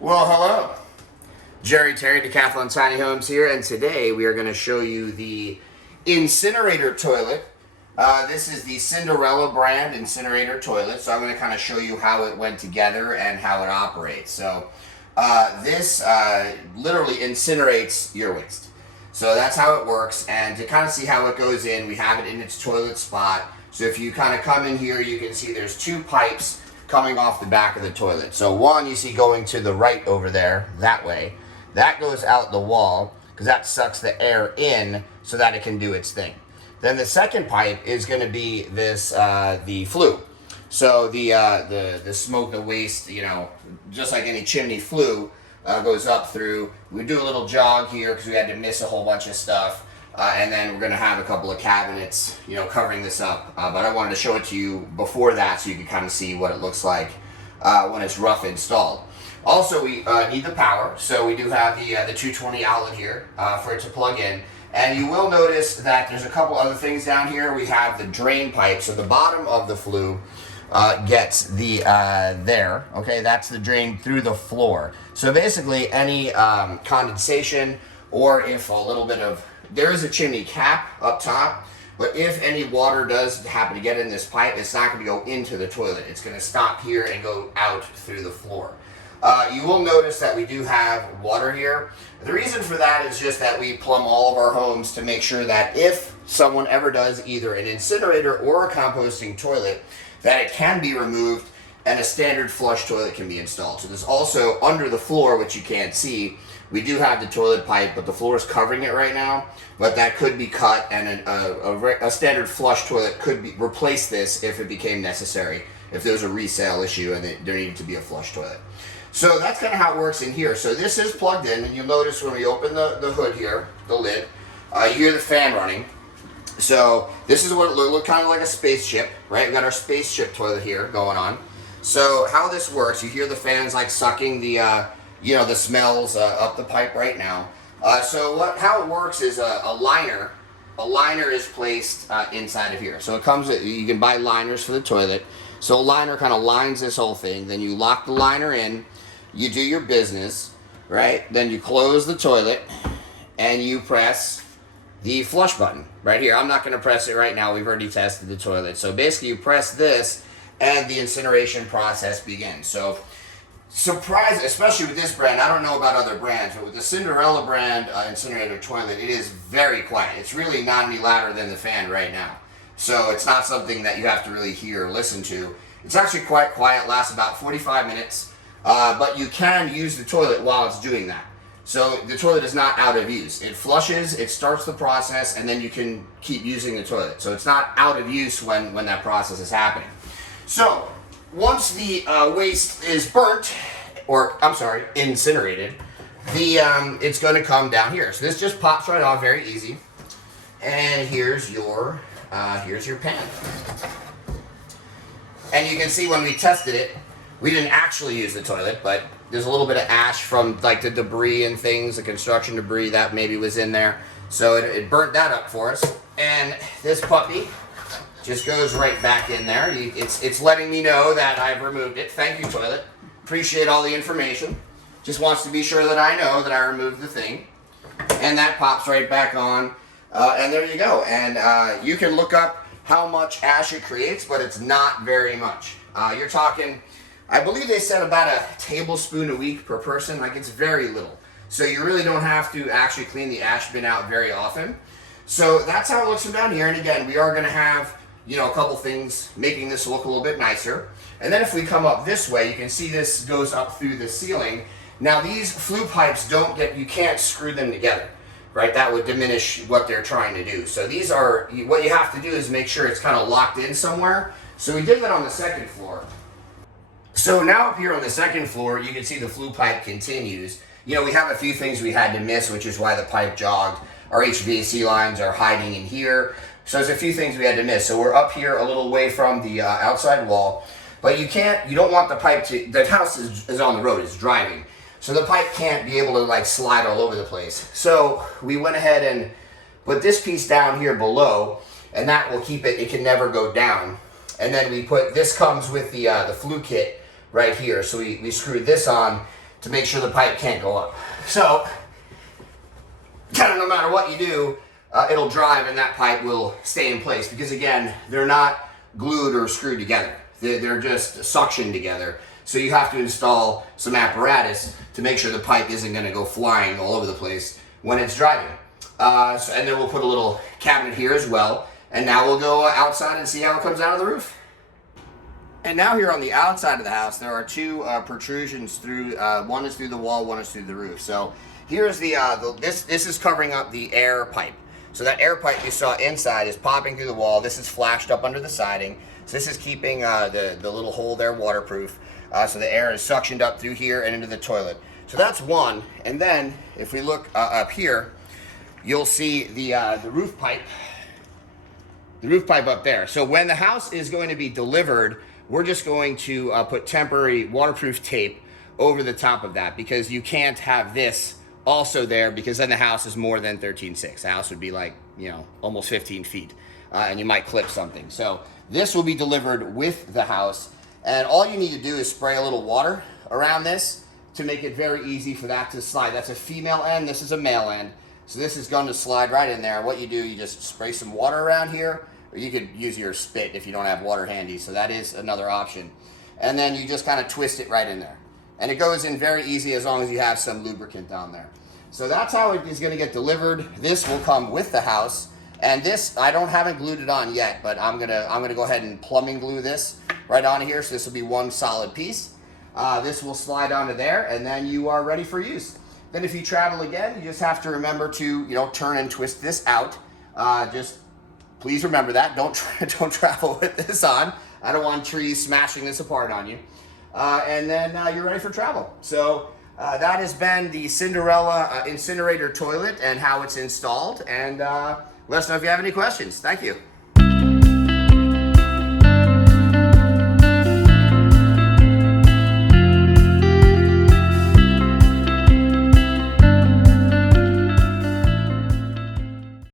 Well, hello. Jerry Terry, Decathlon Tiny Homes here, and today we are going to show you the Incinerator Toilet. This is the Cinderella brand Incinerator Toilet, so I'm going to kind of show you how it went together and how it operates. So this literally incinerates your waste. So that's how it works, and to kind of see how it goes in, we have it in its toilet spot. So if you kind of come in here, you can see there's two pipes coming off the back of the toilet. So one you see going to the right over there, that way. That goes out the wall because that sucks the air in so that it can do its thing. Then the second pipe is going to be this, the flue. So the smoke, the waste, you know, just like any chimney flue, goes up through. We do a little jog here because we had to miss a whole bunch of stuff. And then we're going to have a couple of cabinets, you know, covering this up. But I wanted to show it to you before that so you can kind of see what it looks like when it's rough installed. Also, we need the power. So we do have the 220 outlet here for it to plug in. And you will notice that there's a couple other things down here. We have the drain pipe. So the bottom of the flue gets the there. Okay, that's the drain through the floor. So basically any condensation, or if a little bit of, there is a chimney cap up top, but if any water does happen to get in this pipe, it's not going to go into the toilet. It's going to stop here and go out through the floor. You will notice that we do have water here. The reason for that is just that we plumb all of our homes to make sure that if someone ever does either an incinerator or a composting toilet, that it can be removed and a standard flush toilet can be installed. So there's also under the floor, which you can't see, we do have the toilet pipe, but the floor is covering it right now. But that could be cut, and a standard flush toilet could replace this if it became necessary, if there was a resale issue and there needed to be a flush toilet. So that's kind of how it works in here. So this is plugged in, and you'll notice when we open the hood here, the lid, you hear the fan running. So this is what it looked kind of like a spaceship, right? We've got our spaceship toilet here going on. So how this works, you hear the fans like sucking the you know, the smells up the pipe right now. So how it works is a liner. A liner is placed inside of here. So it comes, you can buy liners for the toilet. So a liner kind of lines this whole thing. Then you lock the liner in. You do your business, right? Then you close the toilet and you press the flush button right here. I'm not going to press it right now. We've already tested the toilet. So basically you press this and the incineration process begins. So surprise, especially with this brand, I don't know about other brands, but with the Cinderella brand incinerator toilet, it is very quiet. It's really not any louder than the fan right now. So it's not something that you have to really hear or listen to. It's actually quite quiet, lasts about 45 minutes, but you can use the toilet while it's doing that. So the toilet is not out of use. It flushes, it starts the process, and then you can keep using the toilet. So it's not out of use when that process is happening. So once the waste is burnt, or I'm sorry, incinerated, it's going to come down here. So this just pops right off, very easy. And here's your pan. And you can see when we tested it, we didn't actually use the toilet, but there's a little bit of ash from like the debris and things, the construction debris that maybe was in there. So it burnt that up for us. And this puppy just goes right back in there. It's letting me know that I've removed it. Thank you, toilet. Appreciate all the information. Just wants to be sure that I know that I removed the thing. And that pops right back on. And there you go. And you can look up how much ash it creates, but it's not very much. You're talking, I believe they said about a tablespoon a week per person. Like, it's very little. So you really don't have to actually clean the ash bin out very often. So that's how it looks from down here. And again, we are going to have, you know, a couple things making this look a little bit nicer. And then if we come up this way, you can see this goes up through the ceiling. Now these flue pipes you can't screw them together, right? That would diminish what they're trying to do. So these are, what you have to do is make sure it's kind of locked in somewhere. So we did that on the second floor. So now up here on the second floor, you can see the flue pipe continues. You know, we have a few things we had to miss, which is why the pipe jogged. Our HVAC lines are hiding in here. So there's a few things we had to miss. So we're up here a little away from the outside wall, but you don't want the pipe to, the house is on the road, it's driving. So the pipe can't be able to like slide all over the place. So we went ahead and put this piece down here below, and that will keep it can never go down. And then we put, this comes with the flue kit right here. So we screwed this on. to make sure the pipe can't go up. So, kind of no matter what you do, it'll drive and that pipe will stay in place because again, they're not glued or screwed together. They're just suctioned together. So you have to install some apparatus to make sure the pipe isn't going to go flying all over the place when it's driving. And then we'll put a little cabinet here as well. And now we'll go outside and see how it comes out of the roof. And now here on the outside of the house, there are two protrusions through, one is through the wall, one is through the roof. So here's this is covering up the air pipe. So that air pipe you saw inside is popping through the wall. This is flashed up under the siding. So this is keeping the little hole there waterproof. So the air is suctioned up through here and into the toilet. So that's one. And then if we look up here, you'll see the roof pipe. The roof pipe up there. So when the house is going to be delivered, we're just going to put temporary waterproof tape over the top of that because you can't have this also there because then the house is more than 13.6. The house would be like, you know, almost 15 feet and you might clip something. So this will be delivered with the house and all you need to do is spray a little water around this to make it very easy for that to slide. That's a female end, this is a male end. So this is going to slide right in there. What you do, you just spray some water around here, or you could use your spit if you don't have water handy. So that is another option. And then you just kind of twist it right in there. And it goes in very easy as long as you have some lubricant down there. So that's how it is going to get delivered. This will come with the house. And this, haven't glued it on yet, but I'm gonna go ahead and plumbing glue this right on here. So this will be one solid piece. This will slide onto there, and then you are ready for use. Then if you travel again, you just have to remember to, you know, turn and twist this out. Just please remember that. Don't travel with this on. I don't want trees smashing this apart on you. And then you're ready for travel. So that has been the Cinderella Incinerator Toilet and how it's installed. And let us know if you have any questions. Thank you.